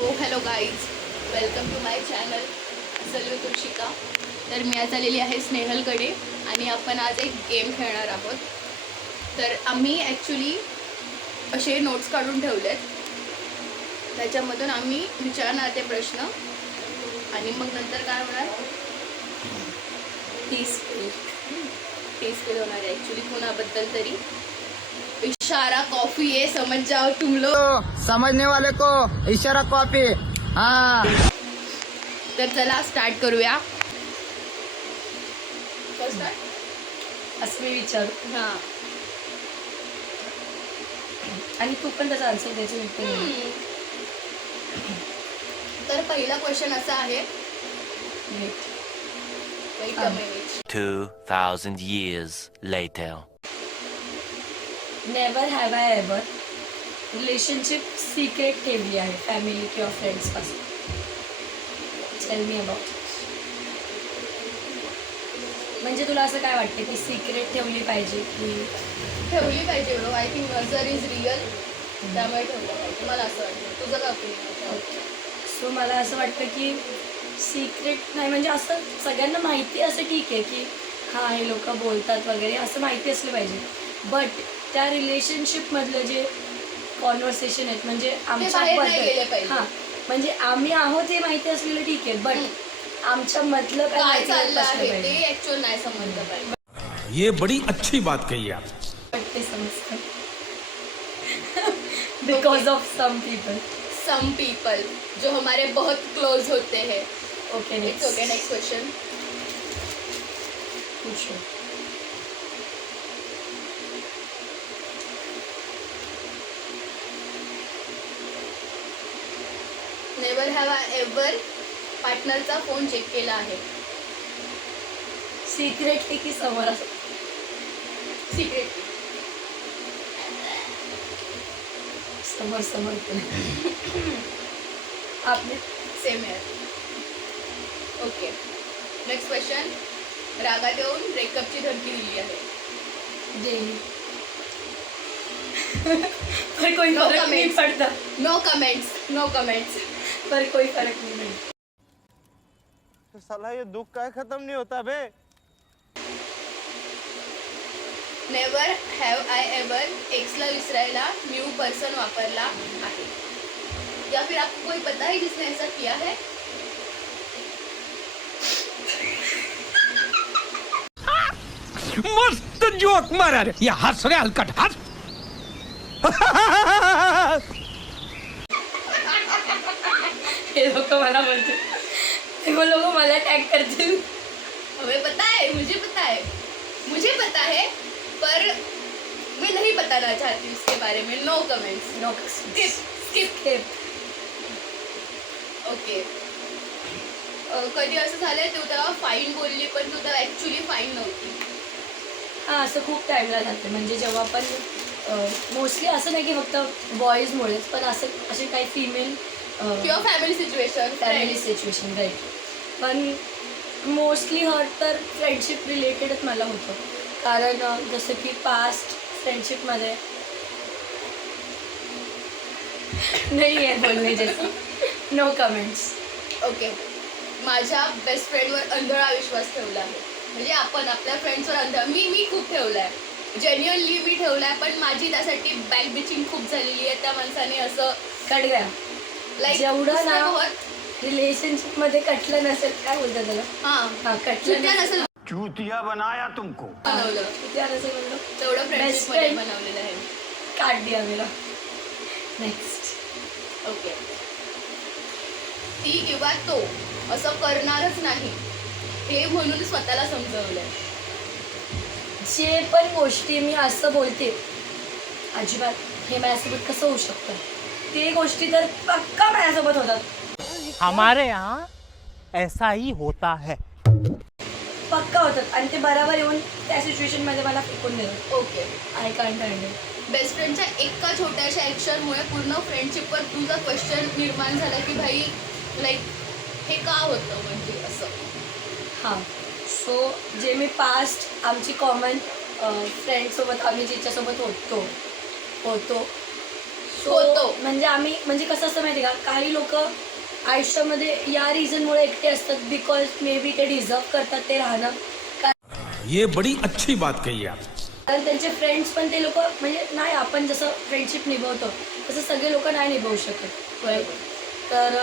Hello guys, welcome to my channel Sallu Tulshika. तर मी आज आलेली आहे स्नेहलकडे आणि आपण आज एक गेम खेळणार आहोत. तर आम्ही ॲक्च्युली असे नोट्स काढून ठेवलेत, त्याच्यामधून आम्ही विचारणार ते प्रश्न आणि मग नंतर काय होणार, टीस फेल होणार आहे ॲक्च्युली कोणाबद्दल तरी. इशारा कॉफी है, समझ जाओ तुम लोग. समझने वाले को इशारा कॉफी. हाँ, तर चला स्टार्ट करूया. असं मी विचारू हां, आणि तू पण त्याचा आन्सर द्यायचं तर पहिला क्वेश्चन असा आहे. Wait a minute. 2,000 years later. Never have I ever relationship secret ठेवली आहे फॅमिली किंवा फ्रेंड्स पासून. Tell me about. म्हणजे तुला असं काय वाटतं की सिक्रेट ठेवली पाहिजे की ठेवली पाहिजे ब्रो. आय थिंक नजर इज रिअल, त्यामुळे ठेवलं पाहिजे मला असं वाटतं. तुझं काय ओपिनियन? सो मला असं वाटतं की सिक्रेट नाही, म्हणजे असं सगळ्यांना माहिती असं ठीक आहे की हां हे लोक बोलतात वगैरे असं माहिती असलं पाहिजे. बट त्या रिलेशनशिपमधलं जे कॉन्व्हर्सेशन आहेत म्हणजे बाहेर नाही गेले आमच्याबद्दल पाहिजे. हां म्हणजे आम्ही आहोत हे माहिती असलेलं ठीक आहे, बट आमच्यामधलं काय काय माहिती चाललं असलं आहे पाहिजे. ते ॲक्च्युअल नाही समजलं पाहिजे. ये बड़ी अच्छी बात कही आप. बट ते समजतं because of some people. Some people जो हमारे बहुत क्लोज होते हैं. Okay it's okay. Next question. Never have I ever पार्टनरचा फोन चेक केला आहे. सिक्रेटली की समोर असं सिक्रेट. समोर समोर आपले सेम आहे. ओके. Next question. रागात येऊन ब्रेकअपची धमकी दिली आहे. डेली पर कोई No फर्क नहीं comments. पड़ता. No comments, no comments. पर कोई फर्क नहीं पड़ता. साला ये दुख का खत्म नहीं होता बे. नेवर हॅव आय एवर एक्सला विसरायला न्यू पर्सन वापरला आहे, या फिर आपको कोई पता है जिसने ऐसा किया है? मस्त जोक मारा रे. ये हंस रे हलकट हंस. हे लोक मला बोलते, हे लोक मला टॅग करतील. हमें पता है, मुझे पता है, मुझे पता है, पर मैं नहीं बताना चाहती उसके बारे में. No comments. No skip skip. Skip. Okay. कधी असं झालंय तू तेव्हा फाईन बोलली पण तू तेव्हा ॲक्च्युली फाईन नव्हती? हां असं खूप टाईमला जाते. म्हणजे जेव्हा पण मोस्टली असं नाही की फक्त बॉईजमुळेच, पण असं असे काही फिमेल किंवा family situation, family situation right. पण मोस्टली हर्ट तर फ्रेंडशिप रिलेटेडच मला होतं. कारण जसं की पास्ट फ्रेंडशिपमध्ये नाही आहे बोलणे जसं. No comments. ओके. माझ्या बेस्ट फ्रेंडवर अंधळा विश्वास ठेवला आहे. म्हणजे आपण आपल्या फ्रेंड्सवर अंधळा, मी खूप ठेवला आहे, जेन्युअनली मी ठेवला आहे, पण माझी त्यासाठी बॅक बिचिंग खूप झालेली आहे. त्या माणसाने असं कट गया. लाईक जेवढं ना रिलेशनशिपमध्ये कटलं नसेल, काय बोलतात त्याला, हां कटलं नसेल चूतिया बनाया तुमको. बनवलं त्या नसेल म्हणलं तेवढं Best फ्रेंडशिपमध्ये friend. बनवलेलं आहे. काट दिया मेरा. नेक्स्ट. ओके. ती किंवा तो असं करणारच नाही हे म्हणून स्वतःला समजवलंय. जे पण गोष्टी मी असं बोलते अजिबात हे माझ्यासोबत कसं होऊ शकतं, ते गोष्टी तर पक्का माझ्यासोबत होतात. हमारे यहाँ ऐसा ही होता है. पक्का होतात आणि ते बरोबर येऊन त्या सिच्युएशनमध्ये मला फेकून देतात. Okay. I can't handle. Best फ्रेंडच्या एका छोट्याशा ॲक्शनमुळे पूर्ण फ्रेंडशिपवर तुझा क्वेश्चन निर्माण झाला की भाई लाईक हे का होतं, म्हणजे असं. हां सो जे मी पास्ट आमची कॉमन फ्रेंडसोबत आम्ही जिच्यासोबत होतो होतो. म्हणजे आम्ही म्हणजे कसं असतं माहिती का, काही लोक आयुष्यामध्ये या रिझनमुळे एकटे असतात बिकॉज मे बी ते डिझर्व करतात ते राहणं, ये बड़ी अच्छी बात कही आप. कारण त्यांचे फ्रेंड्स पण ते लोक म्हणजे नाही, आपण जसं फ्रेंडशिप निभवतो तसं सगळे लोक नाही निभवू शकत. तर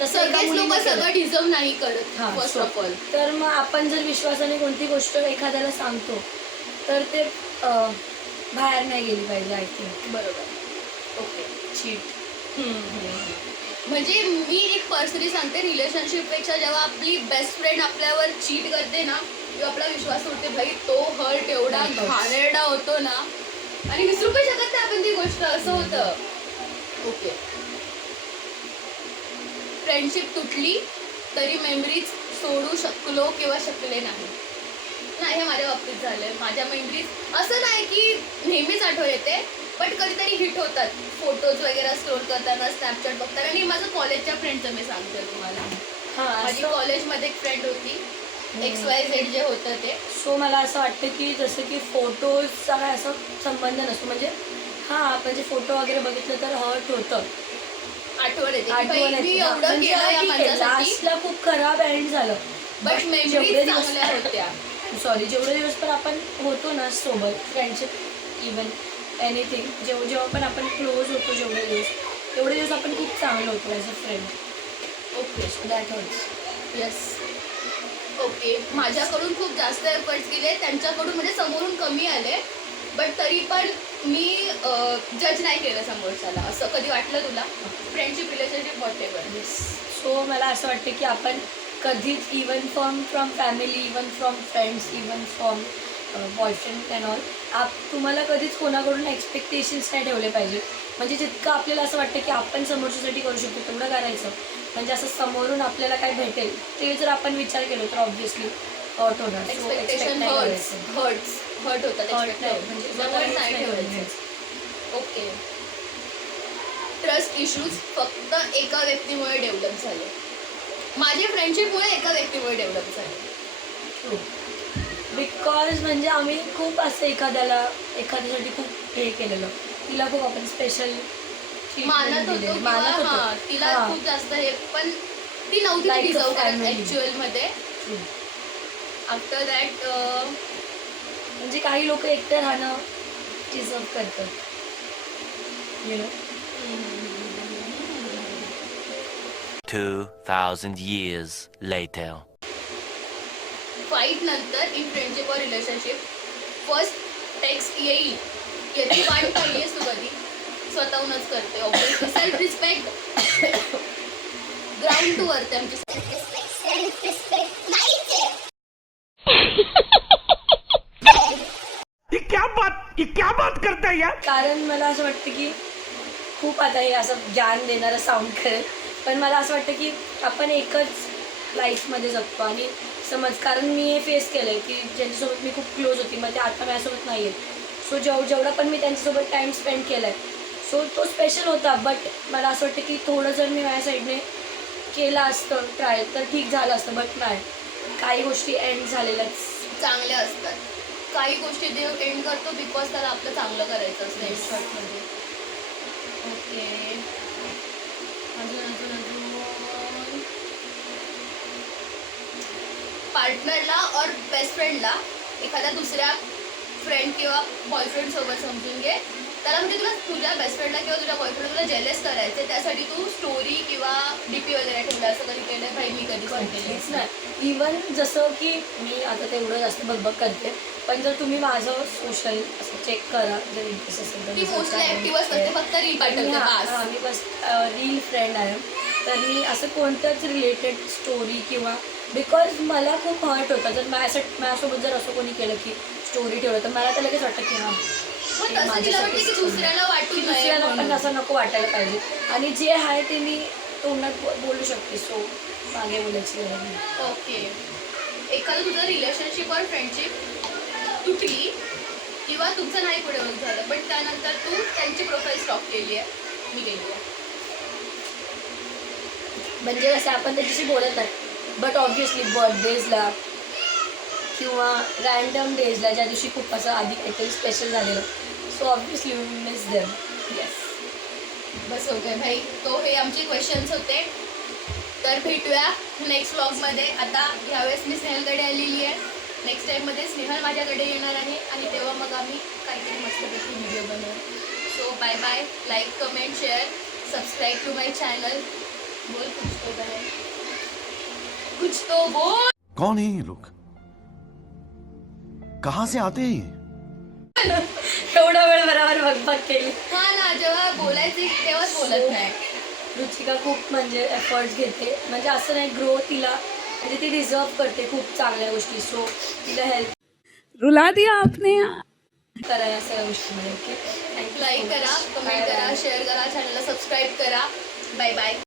तसं एका सगळेच लोक मुलीने केलं. सगळं डिझर्व नाही करत हां, फर्स्ट so, ऑफ ऑल. तर मग आपण जर विश्वासाने कोणती गोष्ट एखाद्याला सांगतो तर ते बाहेर नाही गेली पाहिजे. आय थिंक बरोबर. ओके. चीट. म्हणजे मी एक पर्सनली सांगते, रिलेशनशिपपेक्षा जेव्हा आपली बेस्ट फ्रेंड आपल्यावर चीट करते ना, किंवा आपला विश्वास उडते, भाई तो हर्ट एवढा होतोच. घाणेरडा होतो ना, आणि विसरू पण शकत नाही आपण ती गोष्ट. असं होतं. ओके. फ्रेंडशिप तुटली तरी मेमरीज सोडू शकलो किंवा शकले नाही. नाही, हे माझ्या बाबतीत झालंय. माझ्या मेमरीज असं नाही की नेहमीच आठवण येते, बट कधीतरी हिट होतात. फोटोज वगैरे स्क्रोल करताना, स्नॅपचॅट बघताना. आणि माझं कॉलेजच्या फ्रेंडचं मी सांगते तुम्हाला. हां, माझी असं कॉलेजमध्ये एक फ्रेंड होती, XYZ जे होतं ते. सो मला असं वाटतं की जसं की फोटोजचा काय असं संबंध नसतो. म्हणजे हां, म्हणजे फोटो वगैरे बघितलं तर हर्ट होतं, आठवण येते की आठवण बाई, मी येते. एवढं म्हणजे केलं या ठीक आहे, माणसासाठी, लास्टला खूप खराब एंड झालं, बट जेवढे मेमरीज दिवस चांगल्या होत्या. सॉरी, जेवढे दिवस पण आपण होतो ना सोबत, फ्रेंडशिप इवन एनिथिंग, जेव्हा पण आपण क्लोज होतो जेवढे दिवस, तेवढे दिवस आपण खूप चांगलं होतो as a friend. Okay. That hurts. Yes. Okay. माझ्याकडून खूप जास्त एफर्ट्स केले, त्यांच्याकडून म्हणजे समोरून कमी आले, बट तरी पण मी जज नाही केलं समोरच्याला. असं कधी वाटलं तुला? Friendship, relationship, whatever. सो मला असं वाटतं की आपण कधीच even from family, even from friends, even from boyfriend and all, तुम्हाला कधीच कोणाकडून एक्सपेक्टेशन्स नाही ठेवले पाहिजे. म्हणजे जितकं आपल्याला असं वाटतं की आपण समोरच्यासाठी करू शकतो तेवढं करायचं. म्हणजे असं समोरून आपल्याला काय भेटेल ते जर आपण विचार केलो तर ऑब्व्हियसली हर्ट होणार. So, expect एक्सपेक्टेशन नाही करायचं. हर्ट होतात. Hurt नाही, expect म्हणजे जवळ जवळच नाही नाही ठेवायचं. ओके. ट्रस्ट इश्यूज फक्त एका व्यक्तीमुळे डेव्हलप झाले. माझी फ्रेंडशिपमुळे एका व्यक्तीमुळे डेव्हलप झाले. बिकॉज म्हणजे आम्ही खूप असं एखाद्यासाठी खूप हे केलेलं, तिला खूप आपण स्पेशल मानत होतो किंवा हां, तिला खूप जास्त हे, पण ती नव्हती Like a डिझर्व करत family. ऍक्च्युअल मध्ये. आफ्टर दॅट म्हणजे काही लोक एकटं राहणं डिझर्व करतात, you know. 2,000 years later. Fight नंतर इन फ्रेंडशिप और रिलेशनशिप फर्स्ट टेक्स्ट येईल याची वाट पाहिलीस तू कधी? स्वतःहूनच करते obviously. Self respect ground to earth आमची. ये क्या बात करता है यार. कारण मला असं वाटतं की खूप आता हे असं ज्ञान देणारं साऊंड करेल, पण मला असं वाटतं की आपण एकच लाईफमध्ये जगतो. आणि समज, कारण मी हे फेस केलं आहे की ज्यांच्यासोबत मी खूप क्लोज होती, मग ते आता माझ्यासोबत नाही आहेत. सो जेवढा पण मी त्यांच्यासोबत टाईम स्पेंड केला आहे, सो तो स्पेशल होता. बट मला असं वाटतं की थोडं जर मी माझ्या साईडने केलं असतं ट्राय तर ठीक झालं असतं. बट नाही, काही गोष्टी एंड झालेल्याच चांगल्या असतात. काही गोष्टी देव एंड करतो बिकॉज त्याला आपलं चांगलं करायचं असतं इन शॉर्टमध्ये. ओके. अजून पार्टनरला और बेस्ट फ्रेंडला एखाद्या दुसऱ्या फ्रेंड किंवा बॉयफ्रेंड सोबत समजून घे. त्याला म्हणजे तुला तुझ्या बेस्ट फ्रेंडला किंवा तुझ्या बॉयफ्रेंडला तुला जेलस करायचे, त्यासाठी तू स्टोरी किंवा डीपी वगैरे ठेवला. असं कधी केलं? भाई मी कधी हेच नाही. इवन जसं की मी आता तेवढं जास्त बघ करते, पण जर तुम्ही माझं सोशल असं चेक करा, जर इंटरेस्ट असेल ती मोस्टली ऍक्टिव्ह असते, फक्त रील पाठवते बास. मी बस रील फ्रेंड आहे. तर मी असं कोणतंच रिलेटेड स्टोरी किंवा बिकॉज मला खूप हर्ट होतं जर माझ्यासोबत जर असं कोणी केलं की स्टोरी ठेवलं तर मला तर लगेच वाटतं की हां, मग तसं तिला वाटतं की दुसऱ्याला वाटू नये दुसऱ्याला पण म्हणून. असं नको वाटायला पाहिजे. आणि जे आहे ते मी तोंडात बोलू शकते. सो मागे बोलायची गरज नाही. ओके. एखादं तुझं रिलेशनशिप और फ्रेंडशिप तुटली किंवा तुमचं नाही पुढे होत झालं, बट त्यानंतर तू त्यांची प्रोफाईल स्टॉप केली आहे, मी केली आहे. म्हणजे कसं आपण त्याच्याशी बोलत नाही, बट ऑब्व्हियसली बर्थडेजला किंवा रँडम डेजला ज्या दिवशी खूप असं आधी काहीतरी स्पेशल झालेलं, so obviously we miss them. Yes. बस हो गए भाई. तो हे आमचे क्वेश्चन्स होते. तर भेटूया नेक्स्ट व्लॉगमध्ये. आता ह्यावेळेस मी स्नेहलकडे आलेली आहे. नेक्स्ट टाईममध्ये स्नेहल माझ्याकडे येणार आहे आणि तेव्हा मग आम्ही काहीतरी मस्तपैकी व्हिडिओ बनवू. So bye bye. Like, comment, share, subscribe to my channel. बोल कुछ तो बहन, कुछ तो बोल. कौन है ये लोग? कहाँ से आते हैं ये? एवढा वेळ बरोबर बघ केली. हा ना, जेव्हा बोलायचे तेव्हाच बोलत नाही. रुचिका खूप म्हणजे एफर्ट्स घेते, म्हणजे असं नाही, ग्रो तिला म्हणजे ती डिझर्व करते खूप चांगल्या गोष्टी. सो तिला हेल्प रुला दिया आपने. करा या सगळ्या गोष्टीमध्ये. Okay, thank you. लाईक करा, कमेंट करा, शेअर करा, चॅनलला सबस्क्राईब करा. Bye bye.